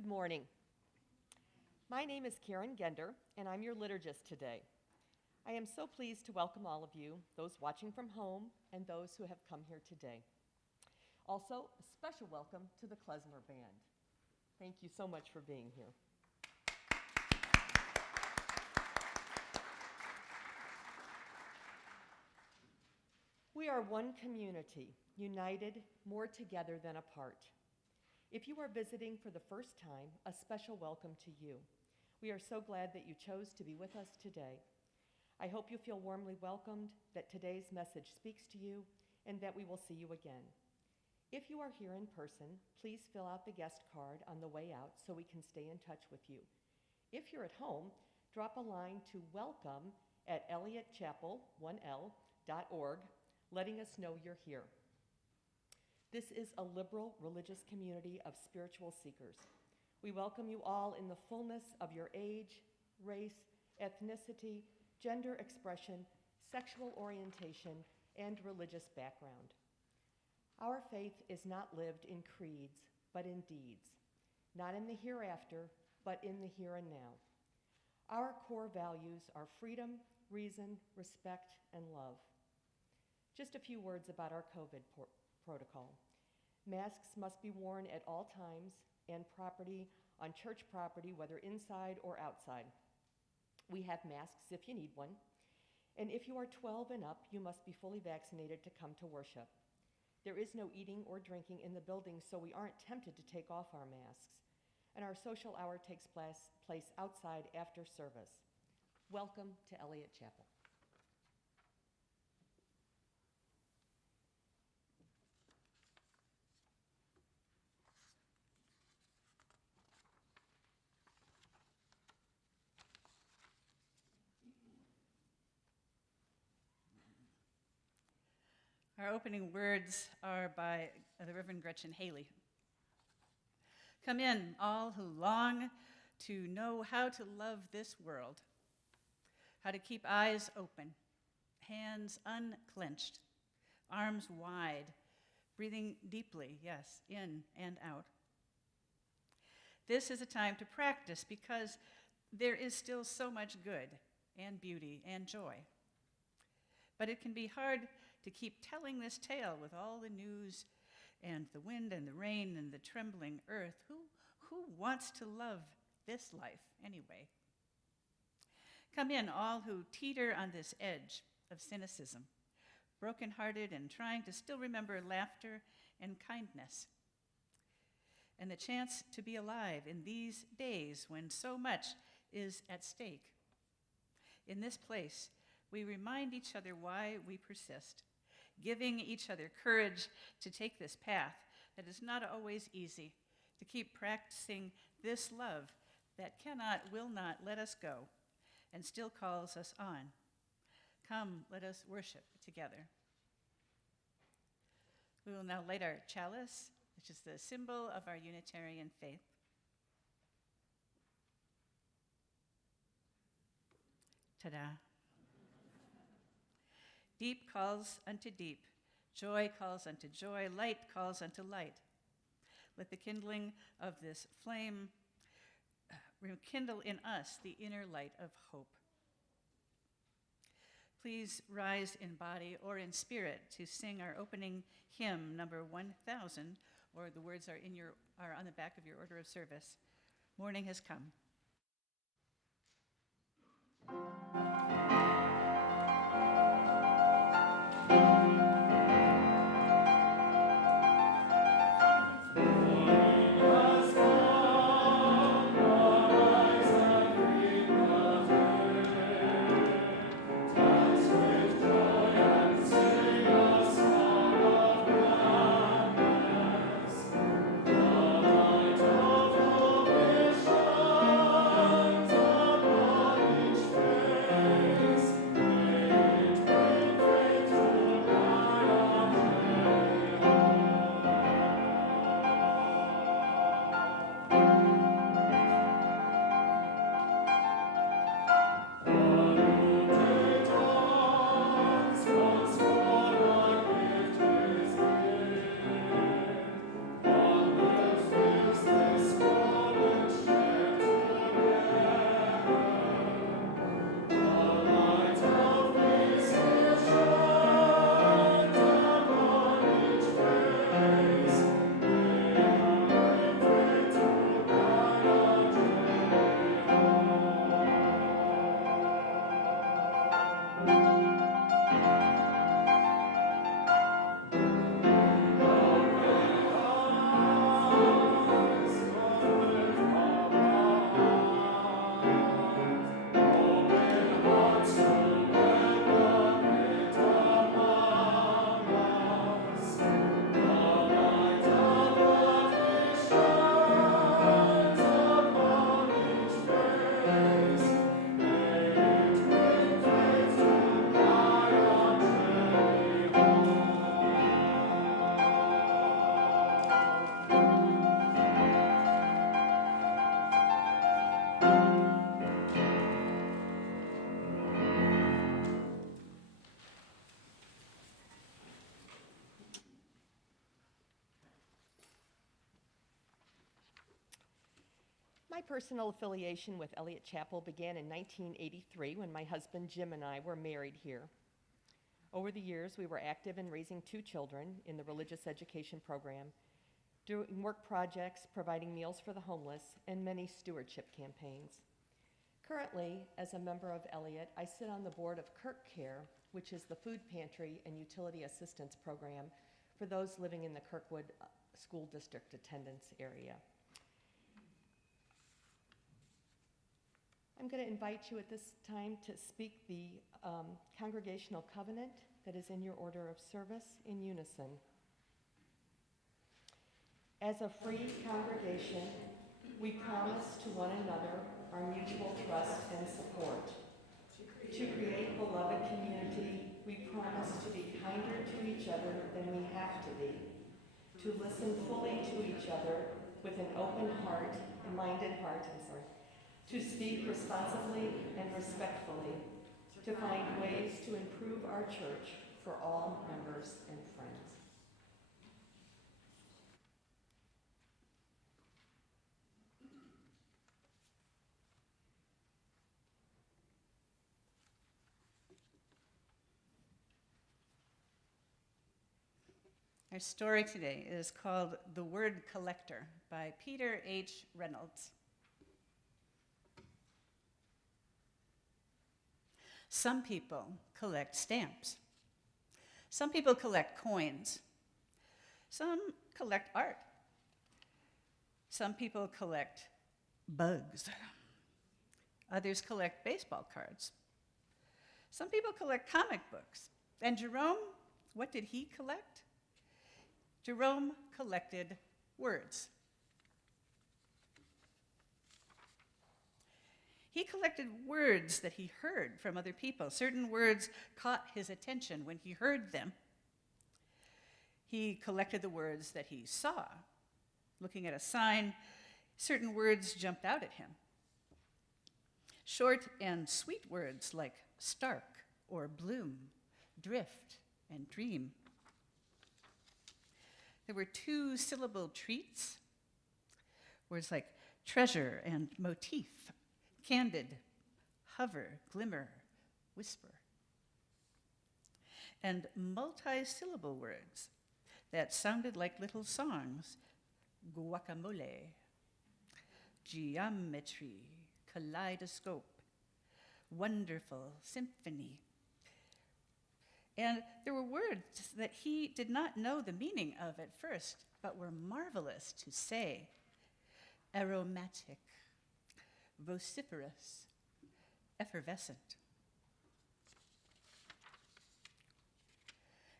Good morning. My name is Karen Gender, and I'm your liturgist today. I am so pleased to welcome all of you, those watching from home and those who have come here today. Also, a special welcome to the Klezmer Band. Thank you so much for being here. We are one community, united, more together than apart. If you are visiting for the first time, a special welcome to you. We are so glad that you chose to be with us today. I hope you feel warmly welcomed, that today's message speaks to you, and that we will see you again. If you are here in person, please fill out the guest card on the way out so we can stay in touch with you. If you're at home, drop a line to welcome@eliotchapel.org, letting us know you're here. This is a liberal religious community of spiritual seekers. We welcome you all in the fullness of your age, race, ethnicity, gender expression, sexual orientation, and religious background. Our faith is not lived in creeds, but in deeds, not in the hereafter, but in the here and now. Our core values are freedom, reason, respect, and love. Just a few words about our COVID protocol. Masks must be worn at all times and on church property, whether inside or outside. We have masks if you need one. And if you are 12 and up, you must be fully vaccinated to come to worship. There is no eating or drinking in the building, so we aren't tempted to take off our masks. And our social hour takes place outside after service. Welcome to Eliot Chapel. Our opening words are by the Reverend Gretchen Haley. Come in, all who long to know how to love this world, how to keep eyes open, hands unclenched, arms wide, breathing deeply, yes, in and out. This is a time to practice because there is still so much good and beauty and joy. But it can be hard to keep telling this tale with all the news and the wind and the rain and the trembling earth. Who wants to love this life anyway? Come in, all who teeter on this edge of cynicism, brokenhearted and trying to still remember laughter and kindness, and the chance to be alive in these days when so much is at stake. In this place, we remind each other why we persist, giving each other courage to take this path that is not always easy, to keep practicing this love that will not let us go and still calls us on. Come, let us worship together. We will now light our chalice, which is the symbol of our Unitarian faith. Ta-da. Deep calls unto deep, joy calls unto joy, light calls unto light. Let the kindling of this flame rekindle in us the inner light of hope. Please rise in body or in spirit to sing our opening hymn, number 1000, or the words are on the back of your order of service. Morning has come. Thank you. My personal affiliation with Eliot Chapel began in 1983 when my husband Jim and I were married here. Over the years, we were active in raising 2 children in the religious education program, doing work projects, providing meals for the homeless, and many stewardship campaigns. Currently, as a member of Eliot, I sit on the board of Kirk Care, which is the food pantry and utility assistance program for those living in the Kirkwood School District attendance area. I'm going to invite you at this time to speak the congregational covenant that is in your order of service in unison. As a free congregation, we promise to one another our mutual trust and support. To create beloved community, we promise to be kinder to each other than we have to be, to listen fully to each other with an open heart, a minded heart, to speak responsibly and respectfully, to find ways to improve our church for all members and friends. Our story today is called The Word Collector by Peter H. Reynolds. Some people collect stamps. Some people collect coins. Some collect art. Some people collect bugs. Others collect baseball cards. Some people collect comic books. And Jerome, what did he collect? Jerome collected words. He collected words that he heard from other people. Certain words caught his attention when he heard them. He collected the words that he saw. Looking at a sign, certain words jumped out at him. Short and sweet words like stark or bloom, drift and dream. There were 2-syllable treats, words like treasure and motif, candid, hover, glimmer, whisper. And multi-syllable words that sounded like little songs, guacamole, geometry, kaleidoscope, wonderful, symphony. And there were words that he did not know the meaning of at first, but were marvelous to say. Aromatic, vociferous, effervescent.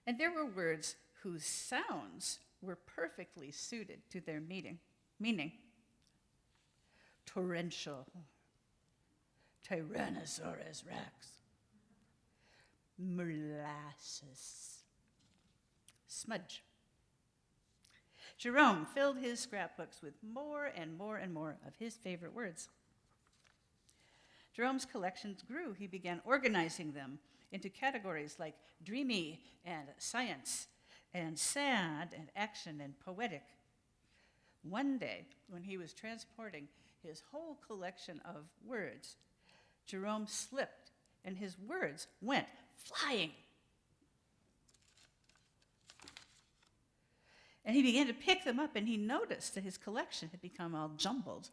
And there were words whose sounds were perfectly suited to their meaning. Torrential, Tyrannosaurus Rex, molasses, smudge. Jerome filled his scrapbooks with more and more and more of his favorite words. Jerome's collections grew. He began organizing them into categories like dreamy and science, and sad and action and poetic. One day, when he was transporting his whole collection of words, Jerome slipped and his words went flying. And he began to pick them up, and he noticed that his collection had become all jumbled.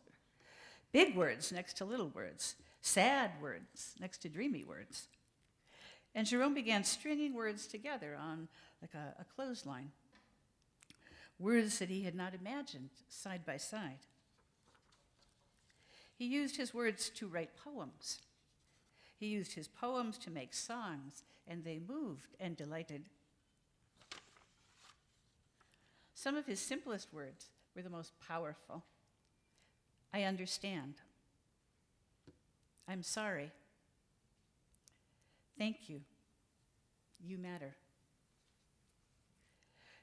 Big words next to little words, sad words next to dreamy words. And Jerome began stringing words together on like a clothesline, words that he had not imagined side by side. He used his words to write poems. He used his poems to make songs, and they moved and delighted. Some of his simplest words were the most powerful. I understand. I'm sorry. Thank you. You matter.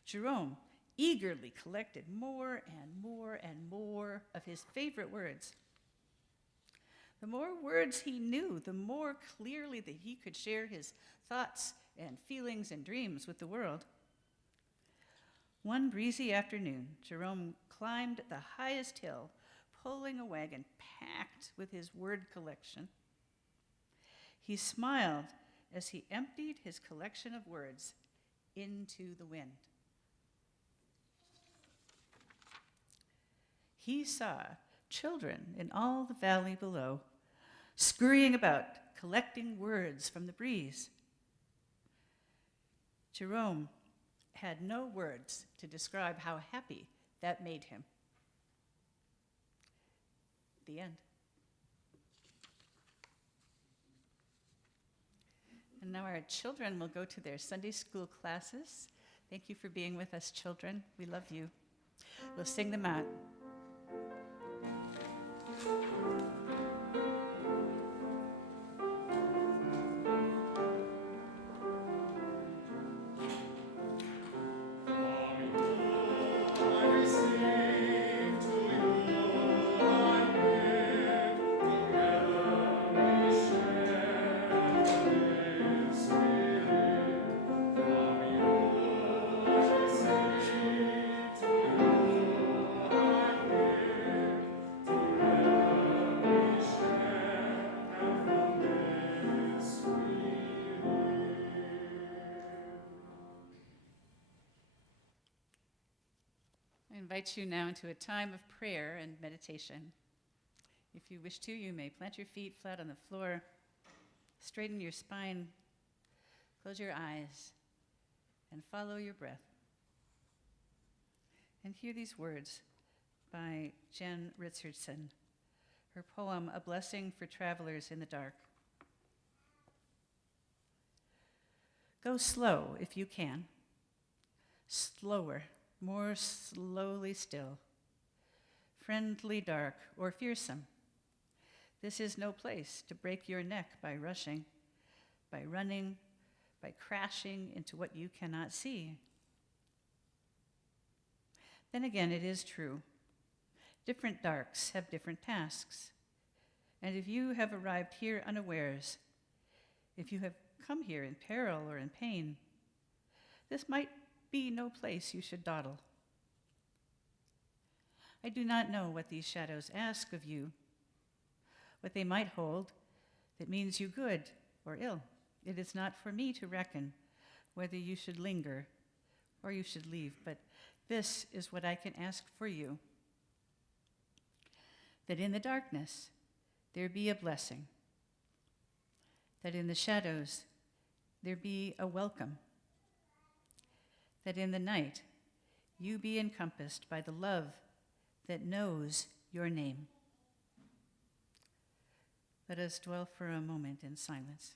Jerome eagerly collected more and more and more of his favorite words. The more words he knew, the more clearly that he could share his thoughts and feelings and dreams with the world. One breezy afternoon, Jerome climbed the highest hill, pulling a wagon packed with his word collection. He smiled as he emptied his collection of words into the wind. He saw children in all the valley below, scurrying about, collecting words from the breeze. Jerome had no words to describe how happy that made him. The end. And now our children will go to their Sunday school classes. Thank you for being with us, children. We love you. We'll sing them out. I invite you now into a time of prayer and meditation. If you wish to, you may plant your feet flat on the floor, straighten your spine, close your eyes, and follow your breath. And hear these words by Jen Richardson, her poem, A Blessing for Travelers in the Dark. Go slow if you can, slower, more slowly still, friendly dark or fearsome. This is no place to break your neck by rushing, by running, by crashing into what you cannot see. Then again, it is true. Different darks have different tasks. And if you have arrived here unawares, if you have come here in peril or in pain, this might be no place you should dawdle. I do not know what these shadows ask of you, what they might hold that means you good or ill. It is not for me to reckon whether you should linger or you should leave, but this is what I can ask for you, that in the darkness there be a blessing, that in the shadows there be a welcome, that in the night you be encompassed by the love that knows your name. Let us dwell for a moment in silence.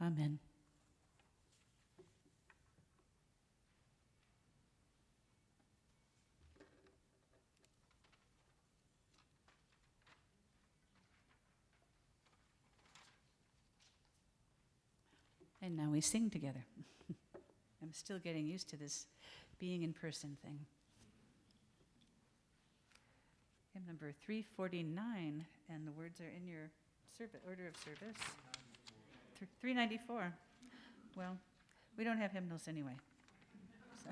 Amen. And now we sing together. I'm still getting used to this being in person thing. Hymn number 349, and the words are in your order of service. 394. Well, we don't have hymnals anyway. So.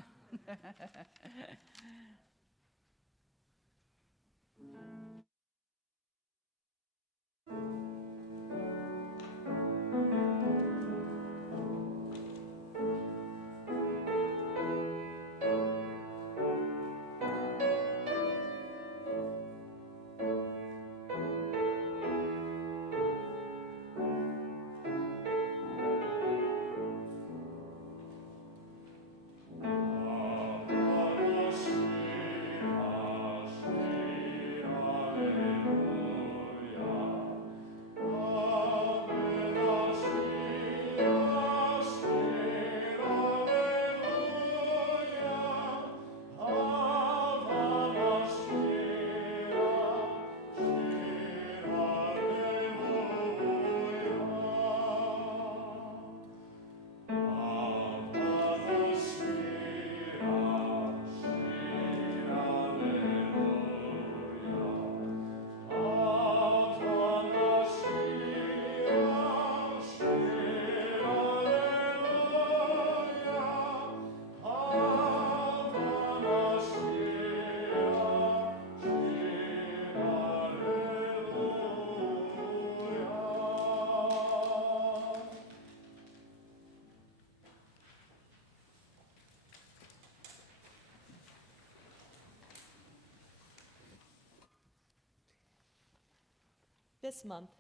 This month,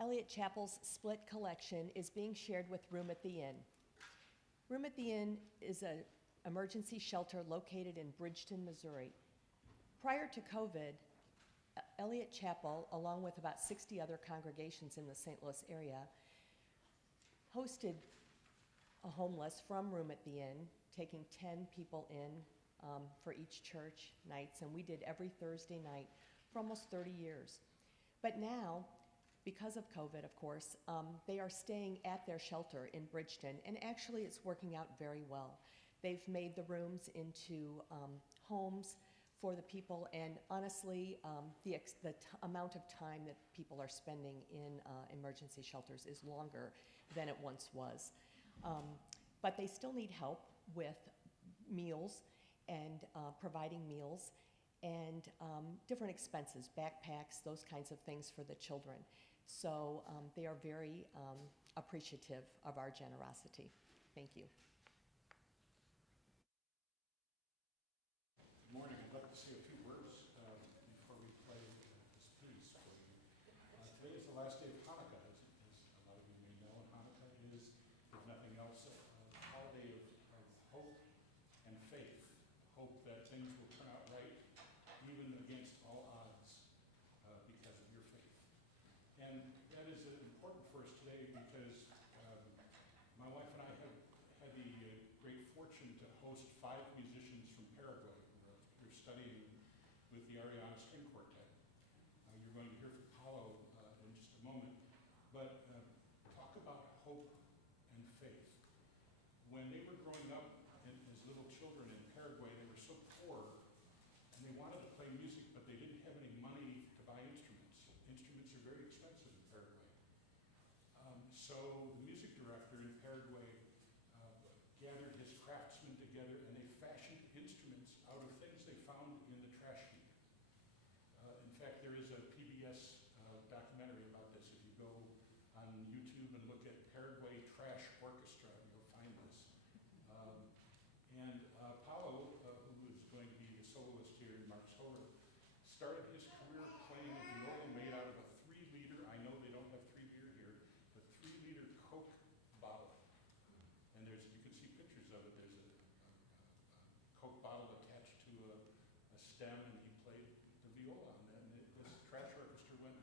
Eliot Chapel's split collection is being shared with Room at the Inn. Room at the Inn is an emergency shelter located in Bridgeton, Missouri. Prior to COVID, Eliot Chapel, along with about 60 other congregations in the St. Louis area, hosted a homeless from Room at the Inn, taking 10 people in for each church nights, and we did every Thursday night for almost 30 years. But now, because of COVID, of course, they are staying at their shelter in Bridgeton, and actually it's working out very well. They've made the rooms into homes for the people, and honestly, the amount of time that people are spending in emergency shelters is longer than it once was. But they still need help with meals and providing meals and different expenses, backpacks, those kinds of things for the children. So they are very appreciative of our generosity. Thank you. Good morning. I'd like to say a few words before we play this piece for you. Today is the last day of Hanukkah, as a lot of you may know. And Hanukkah is, if nothing else, a holiday of hope and faith. Hope that things will turn out right, even against all odds, because of your faith. And that is important for us today because my wife and I have had the great fortune to host 5 musicians from Paraguay. We're studying with the Ariana String Quartet. You're going to hear from Paulo in just a moment. But talk about hope and faith. When they were growing up as little children in Paraguay, they were so poor, and they wanted to play music, but they didn't have any money to buy instruments. Instruments are very expensive in Paraguay. So the music director in Paraguay gathered his craftsmen together, and they fashioned instruments out of things they found in the trash heap. In fact, there is a PBS documentary about this. If you go on YouTube and look at Paraguay Trash Orchestra, you'll find this. And Paulo, who is going to be the soloist here in Mark's Hora, started his career playing a viola made out of a 3-liter, I know they don't have 3 beer here, but 3-liter Coke bottle. And you can see pictures of it. There's a Coke bottle attached to a stem, and he played the viola on that. And this trash orchestra went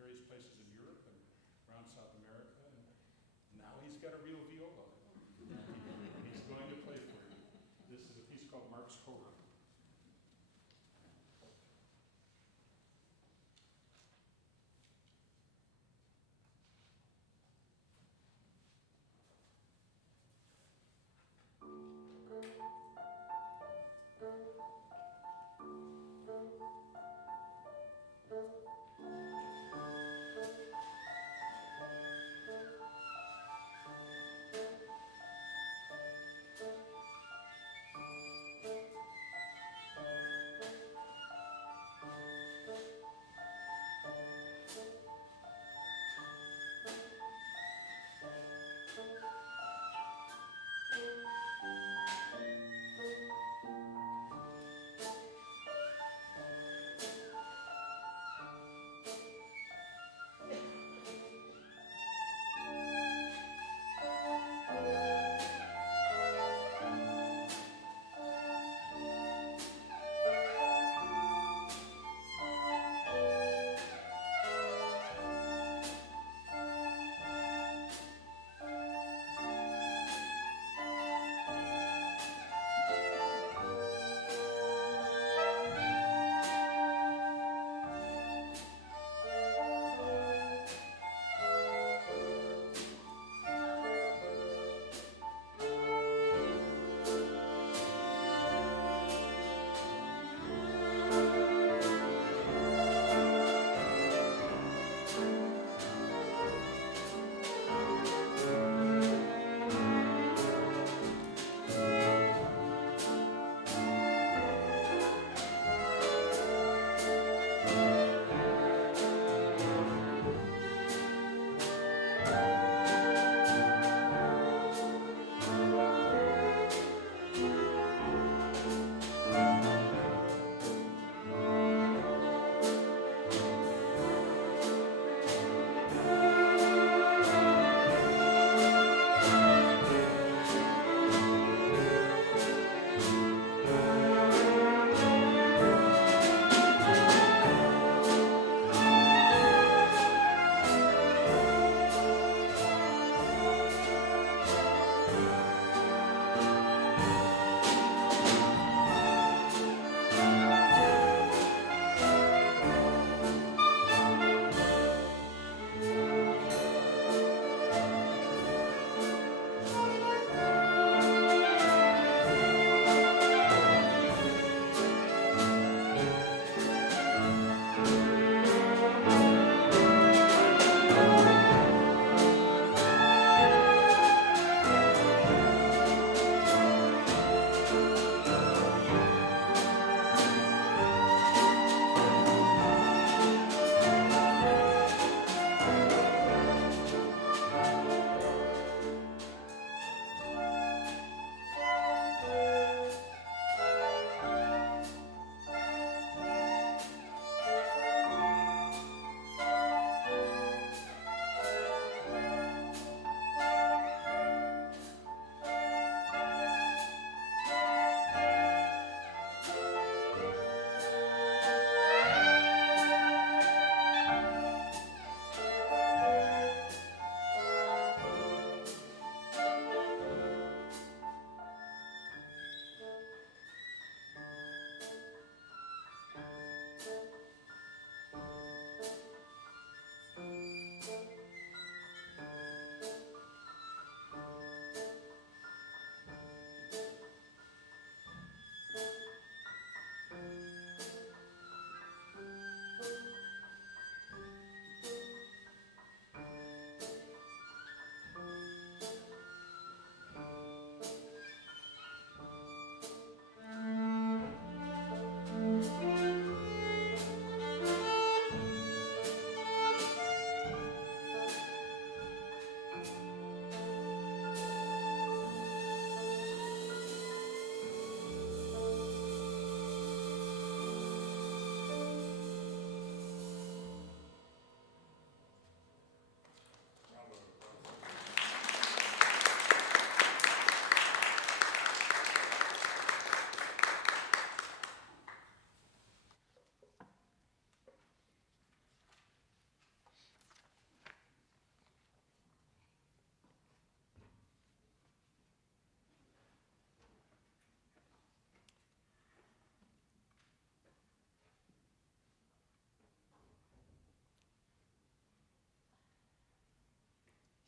various places in Europe and around South America, and now he's got a real viola. He's going to play for you. This is a piece called Mark's Hora.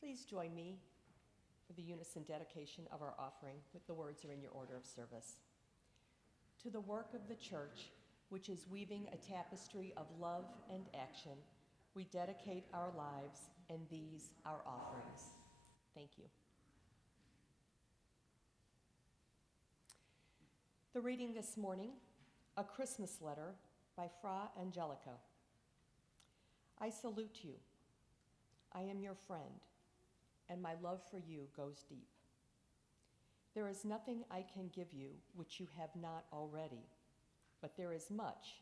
Please join me for the Unison dedication of our offering. With the words are in your order of service. To the work of the church, which is weaving a tapestry of love and action, we dedicate our lives and these our offerings. Thank you. The reading this morning, a Christmas letter by Fra Angelico. I salute you. I am your friend, and my love for you goes deep. There is nothing I can give you which you have not already, but there is much,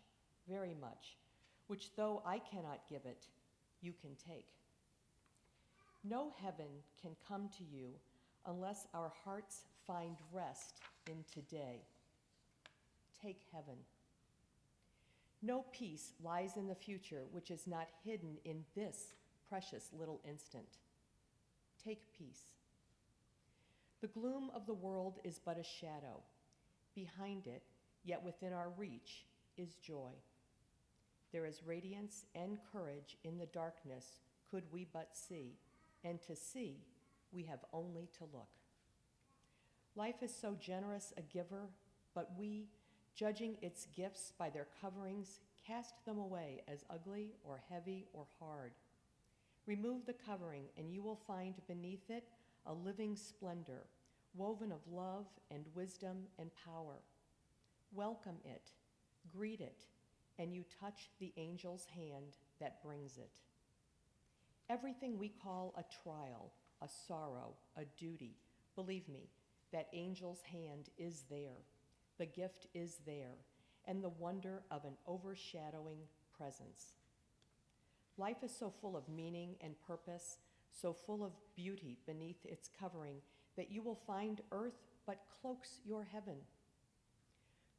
very much, which though I cannot give it, you can take. No heaven can come to you unless our hearts find rest in today. Take heaven. No peace lies in the future which is not hidden in this precious little instant. Take peace. The gloom of the world is but a shadow. Behind it, yet within our reach, is joy. There is radiance and courage in the darkness, could we but see, and to see, we have only to look. Life is so generous a giver, but we, judging its gifts by their coverings, cast them away as ugly or heavy or hard. Remove the covering, and you will find beneath it a living splendor, woven of love and wisdom and power. Welcome it, greet it, and you touch the angel's hand that brings it. Everything we call a trial, a sorrow, a duty, believe me, that angel's hand is there, the gift is there, and the wonder of an overshadowing presence. Life is so full of meaning and purpose, so full of beauty beneath its covering, that you will find earth but cloaks your heaven.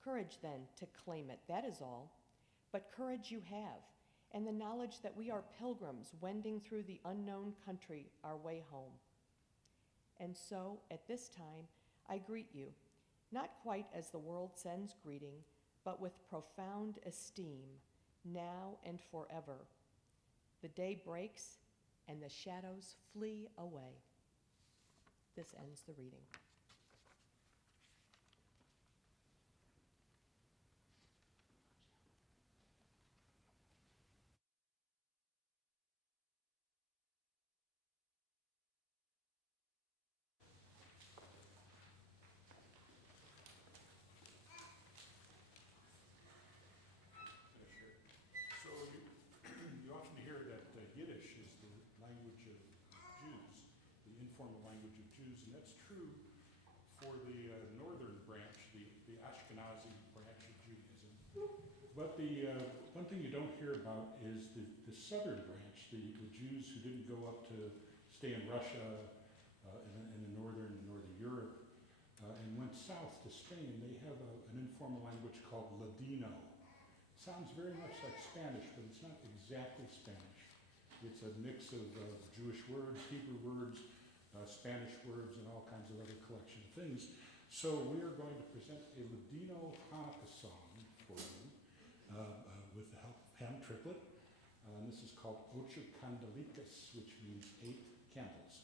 Courage, then, to claim it, that is all. But courage you have, and the knowledge that we are pilgrims wending through the unknown country our way home. And so, at this time, I greet you, not quite as the world sends greeting, but with profound esteem, now and forever. The day breaks, and the shadows flee away. This ends the reading. So you often hear that Yiddish is the language of Jews, the informal language of Jews, and that's true for the northern branch, the Ashkenazi branch of Judaism. But the one thing you don't hear about is the southern branch, the Jews who didn't go up to stay in Russia and in northern Europe and went south to Spain. They have an informal language called Ladino. Sounds very much like Spanish, but it's not exactly Spanish. It's a mix of Jewish words, Hebrew words, Spanish words, and all kinds of other collection of things. So we are going to present a Ladino Hanukkah song for you with the help of Ham Triplett. And this is called Ocho, which means 8 candles.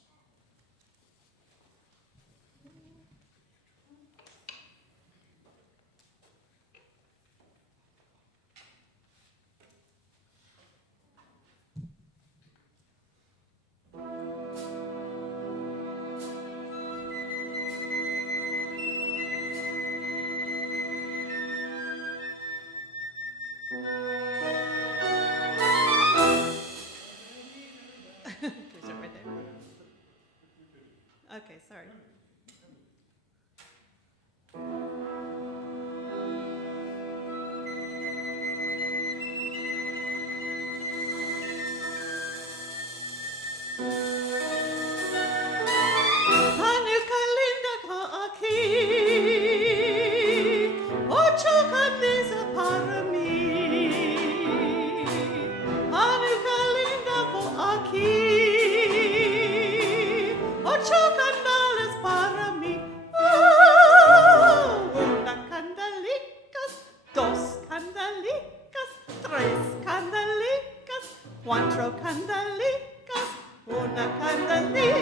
Okay, sorry. Hanukkah linda ka aki, ocho candesa para mí. Hanukkah linda ko aki, ocho candales para mí. Una candelicas, dos candelicas, tres candelicas, cuatro candelicas, una candelita.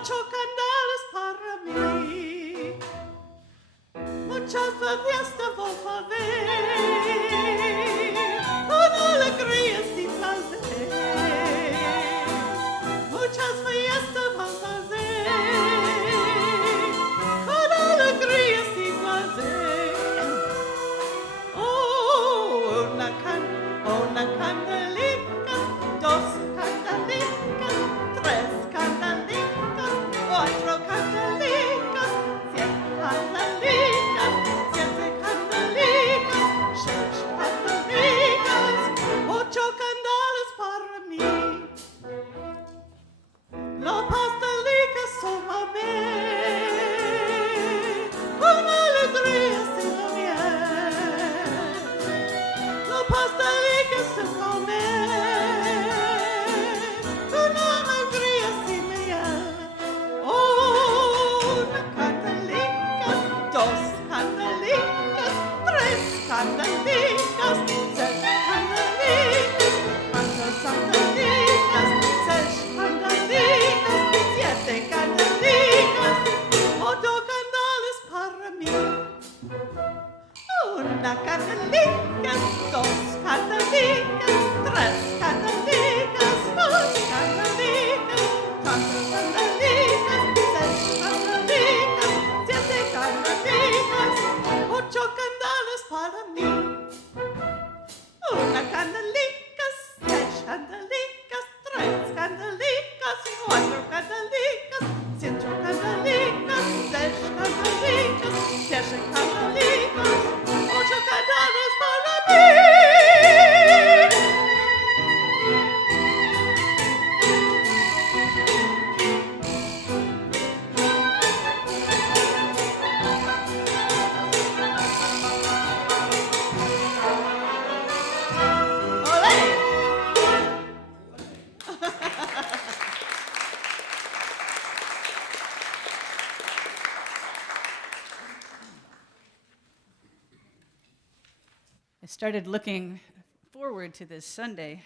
Ocho candelas para mí. Muchas fiestas vou fazer, con alegría sin placer. Muchas fiestas vou fazer, con alegría sin placer. Oh, una candelika, dos candelicas, tres candelicas, cuatro candelicas, siete candelicas, seis candelicas, ocho candelas para mí. Las pastelicas son a ver, con alegría sin la miel. Las pastelicas se comen, con alegría sin miel. Oh, una candelica, dos candelicas, tres candelicas, seis candelicas, cuatro candelicas, seis candelicas, siete candelicas, ocho candelas para mí. Una candelica, dos candelicas, tres candelicas, cuatro candelicas, cuatro candelicas, seis candelicas, siete candelicas, ocho candelas para mí. Una candelica, seis candelicas, tres candelicas, cuatro candelicas, cinco candelicas, seis candelicas, siete candelicas, ocho candelas para mí. Olé! I started looking forward to this Sunday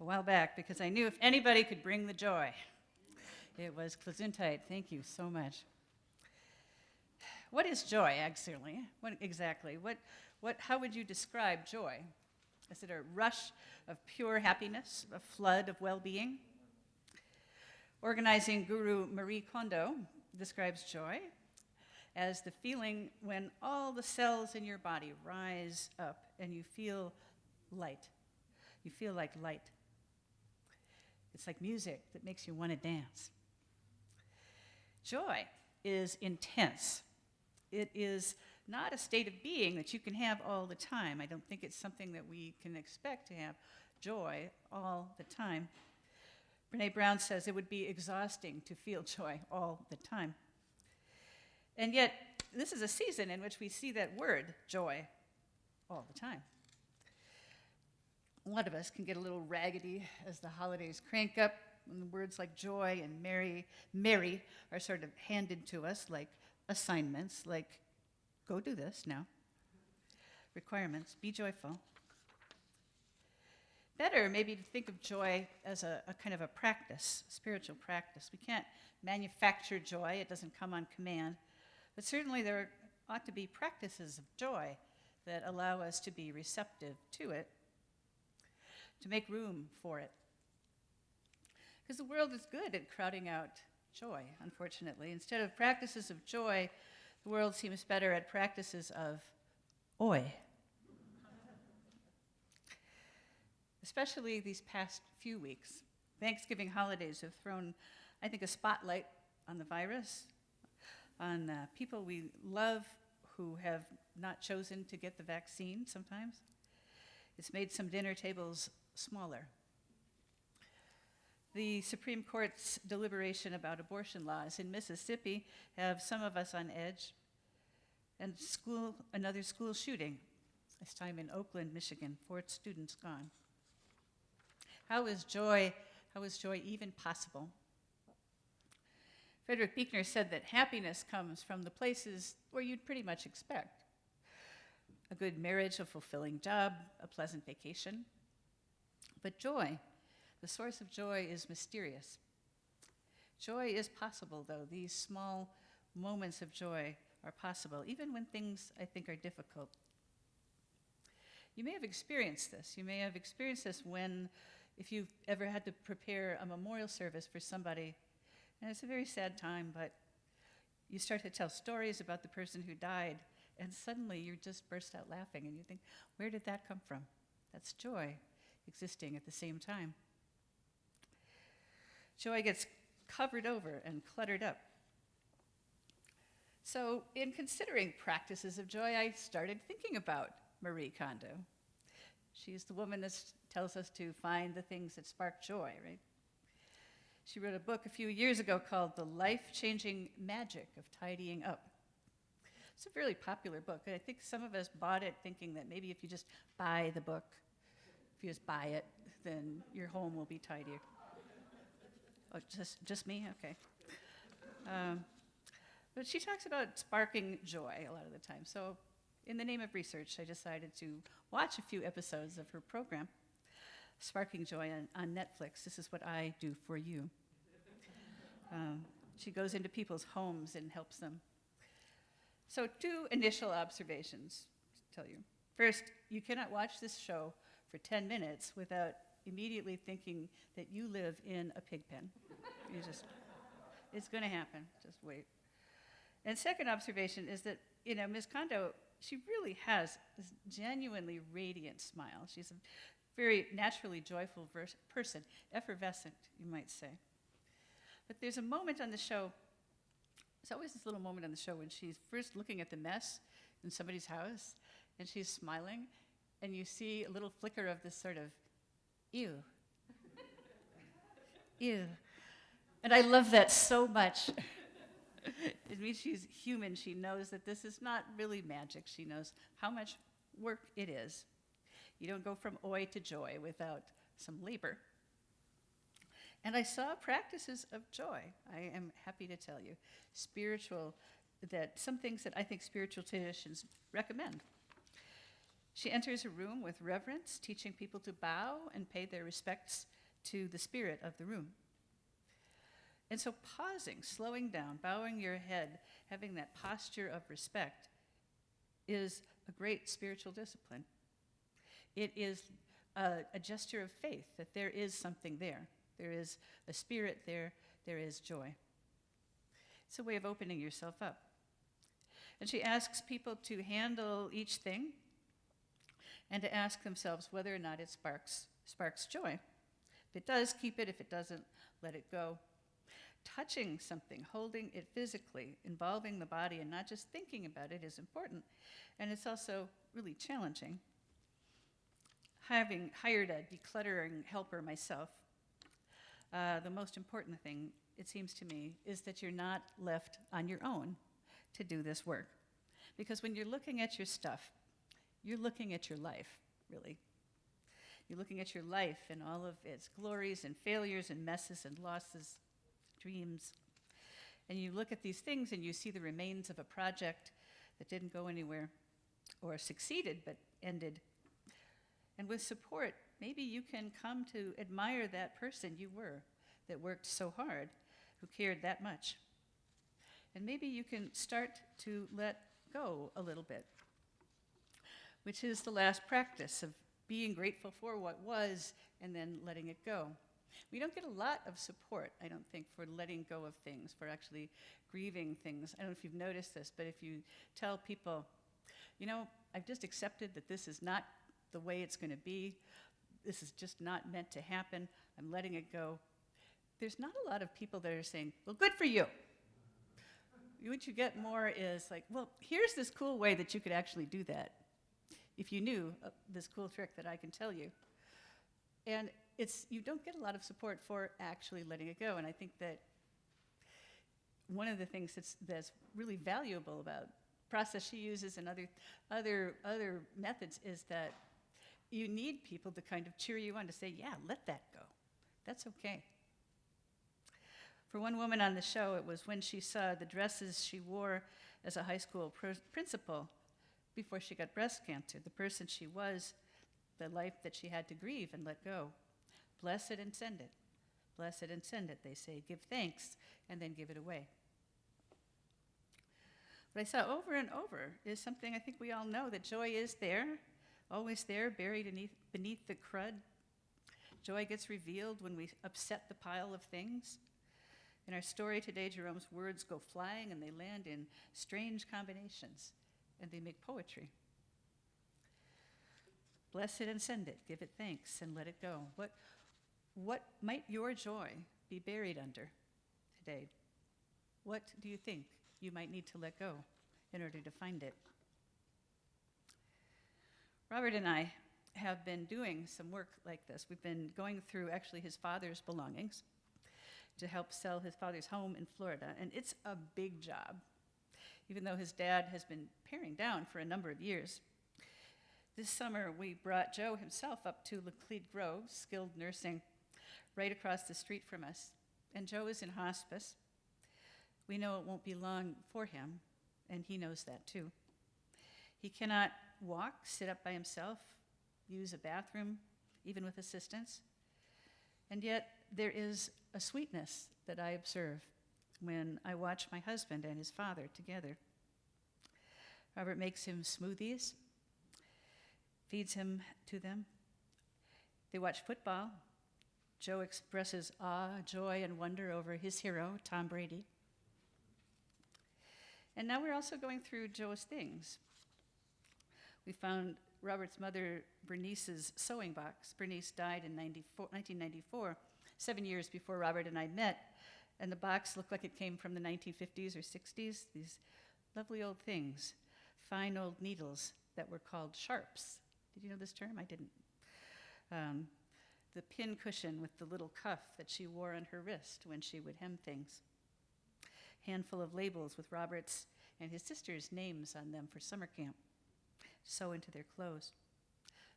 a while back because I knew if anybody could bring the joy, it was Klezundheit. Thank you so much. What is joy, actually? What exactly? How would you describe joy? Is it a rush of pure happiness, a flood of well-being? Organizing guru Marie Kondo describes joy as the feeling when all the cells in your body rise up and you feel light. You feel like light. It's like music that makes you want to dance. Joy is intense. It is not a state of being that you can have all the time. I don't think it's something that we can expect to have joy all the time. Brene Brown says it would be exhausting to feel joy all the time. And yet, this is a season in which we see that word, joy, all the time. A lot of us can get a little raggedy as the holidays crank up, and the words like joy and merry are sort of handed to us like assignments, like, go do this now. Requirements, be joyful. Better maybe to think of joy as a kind of a practice, spiritual practice. We can't manufacture joy, it doesn't come on command. But certainly there ought to be practices of joy that allow us to be receptive to it, to make room for it. Because the world is good at crowding out joy, unfortunately. Instead of practices of joy, the world seems better at practices of oi. Especially these past few weeks. Thanksgiving holidays have thrown, I think, a spotlight on the virus, on people we love who have not chosen to get the vaccine sometimes. It's made some dinner tables smaller. The Supreme Court's deliberation about abortion laws in Mississippi have some of us on edge. And another school shooting, this time in Oakland, Michigan, 4 students gone. How is joy even possible? Frederick Buechner said that happiness comes from the places where you'd pretty much expect. A good marriage, a fulfilling job, a pleasant vacation. But joy, the source of joy, is mysterious. Joy is possible, though. These small moments of joy are possible, even when things, I think, are difficult. You may have experienced this. You may have experienced this when, if you've ever had to prepare a memorial service for somebody, and it's a very sad time, but you start to tell stories about the person who died, and suddenly you just burst out laughing, and you think, where did that come from? That's joy existing at the same time. Joy gets covered over and cluttered up. So in considering practices of joy, I started thinking about Marie Kondo. She's the woman that tells us to find the things that spark joy, right? She wrote a book a few years ago called The Life-Changing Magic of Tidying Up. It's a really popular book. I think some of us bought it thinking that maybe if you just buy the book, if you just buy it, then your home will be tidier. Oh, just me? Okay. But she talks about sparking joy a lot of the time. So in the name of research, I decided to watch a few episodes of her program, Sparking Joy, on Netflix. This is what I do for you. She goes into people's homes and helps them. So 2 initial observations to tell you. First, you cannot watch this show for 10 minutes without immediately thinking that you live in a pig pen. It's going to happen. Just wait. And second observation is that, Ms. Kondo, she really has this genuinely radiant smile. She's a very naturally joyful person, effervescent, you might say. But there's a moment on the show, there's always this little moment on the show when she's first looking at the mess in somebody's house, and she's smiling, and you see a little flicker of this sort of, ew. Ew. And I love that so much. It means she's human. She knows that this is not really magic. She knows how much work it is. You don't go from oi to joy without some labor. And I saw practices of joy, I am happy to tell you, some things that I think spiritual traditions recommend. She enters a room with reverence, teaching people to bow and pay their respects to the spirit of the room. And so pausing, slowing down, bowing your head, having that posture of respect is a great spiritual discipline. It is a gesture of faith that there is something there. There is a spirit there. There is joy. It's a way of opening yourself up. And she asks people to handle each thing and to ask themselves whether or not it sparks joy. If it does, keep it. If it doesn't, let it go. Touching something, holding it physically, involving the body and not just thinking about it is important. And it's also really challenging. Having hired a decluttering helper myself, the most important thing, it seems to me, is that you're not left on your own to do this work. Because when you're looking at your stuff, you're looking at your life, really. You're looking at your life and all of its glories and failures and messes and losses, dreams. And you look at these things and you see the remains of a project that didn't go anywhere or succeeded but ended. And with support, maybe you can come to admire that person you were that worked so hard, who cared that much. And maybe you can start to let go a little bit, which is the last practice of being grateful for what was and then letting it go. We don't get a lot of support, I don't think, for letting go of things, for actually grieving things. I don't know if you've noticed this, but if you tell people, I've just accepted that this is not the way it's going to be, this is just not meant to happen, I'm letting it go. There's not a lot of people that are saying, well, good for you. What you get more is like, well, here's this cool way that you could actually do that. If you knew this cool trick that I can tell you. And you don't get a lot of support for actually letting it go. And I think that one of the things that's really valuable about the process she uses and other methods is that you need people to kind of cheer you on, to say, yeah, let that go. That's okay. For one woman on the show, it was when she saw the dresses she wore as a high school principal before she got breast cancer, the person she was, the life that she had to grieve and let go. Bless it and send it. Bless it and send it, they say. Give thanks and then give it away. What I saw over and over is something I think we all know, that joy is there, always there, buried beneath the crud. Joy gets revealed when we upset the pile of things. In our story today, Jerome's words go flying and they land in strange combinations and they make poetry. Bless it and send it, give it thanks and let it go. What might your joy be buried under today? What do you think you might need to let go in order to find it? Robert and I have been doing some work like this. We've been going through actually his father's belongings to help sell his father's home in Florida, and it's a big job, even though his dad has been paring down for a number of years. This summer, we brought Joe himself up to Laclede Grove, skilled nursing, right across the street from us, and Joe is in hospice. We know it won't be long for him, and he knows that too. He cannot walk, sit up by himself, use a bathroom, even with assistance. And yet, there is a sweetness that I observe when I watch my husband and his father together. Robert makes him smoothies, feeds him to them. They watch football. Joe expresses awe, joy, and wonder over his hero, Tom Brady. And now we're also going through Joe's things. We found Robert's mother, Bernice's sewing box. Bernice died in 1994, 7 years before Robert and I met, and the box looked like it came from the 1950s or 60s, these lovely old things, fine old needles that were called sharps. Did you know this term? I didn't. The pin cushion with the little cuff that she wore on her wrist when she would hem things. Handful of labels with Robert's and his sister's names on them for summer camp. Sew into their clothes.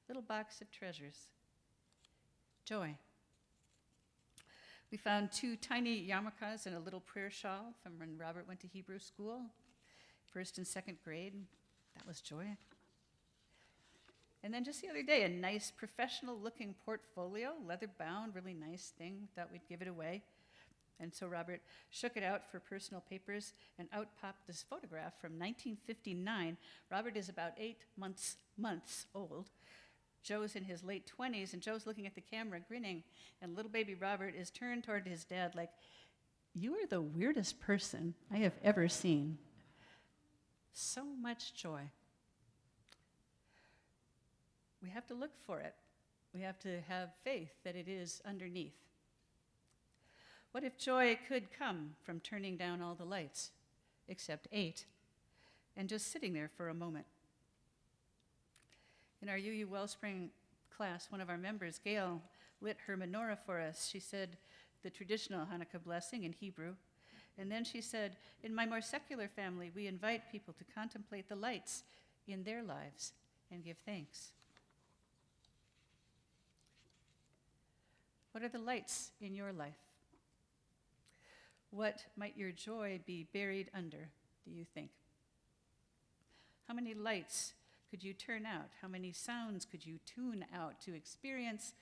Little box of treasures. Joy. We found 2 tiny yarmulkes and a little prayer shawl from when Robert went to Hebrew school, 1st and 2nd grade. That was joy. And then just the other day, a nice professional-looking portfolio, leather-bound, really nice thing. Thought we'd give it away. And so Robert shook it out for personal papers, and out popped this photograph from 1959. Robert is about 8 months old. Joe's in his late 20s, and Joe's looking at the camera, grinning, and little baby Robert is turned toward his dad like, "You are the weirdest person I have ever seen." So much joy. We have to look for it. We have to have faith that it is underneath. What if joy could come from turning down all the lights, except 8, and just sitting there for a moment? In our UU Wellspring class, one of our members, Gail, lit her menorah for us. She said the traditional Hanukkah blessing in Hebrew, and then she said, "In my more secular family, we invite people to contemplate the lights in their lives and give thanks." What are the lights in your life? What might your joy be buried under, do you think? How many lights could you turn out? How many sounds could you tune out to experience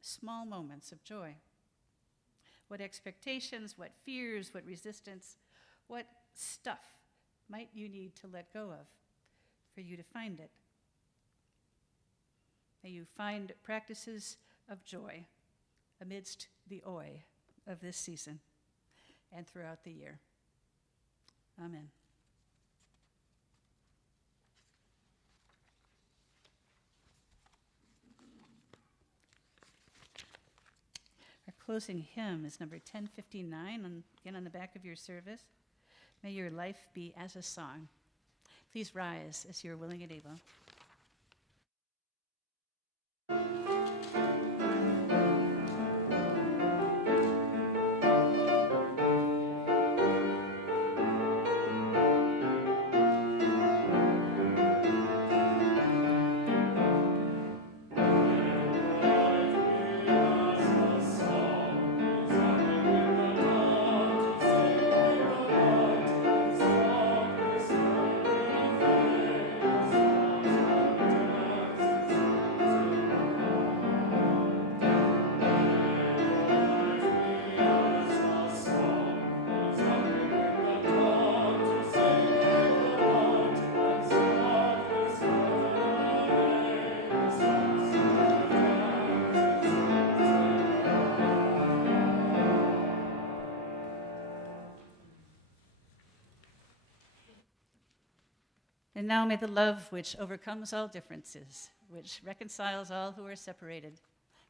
small moments of joy? What expectations, what fears, what resistance, what stuff might you need to let go of for you to find it? May you find practices of joy amidst the oi of this season and throughout the year. Amen. Our closing hymn is number 1059, again on the back of your service. May your life be as a song. Please rise as you are willing and able. And now may the love which overcomes all differences, which reconciles all who are separated,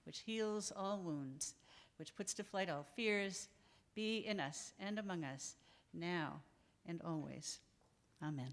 which heals all wounds, which puts to flight all fears, be in us and among us, now and always. Amen.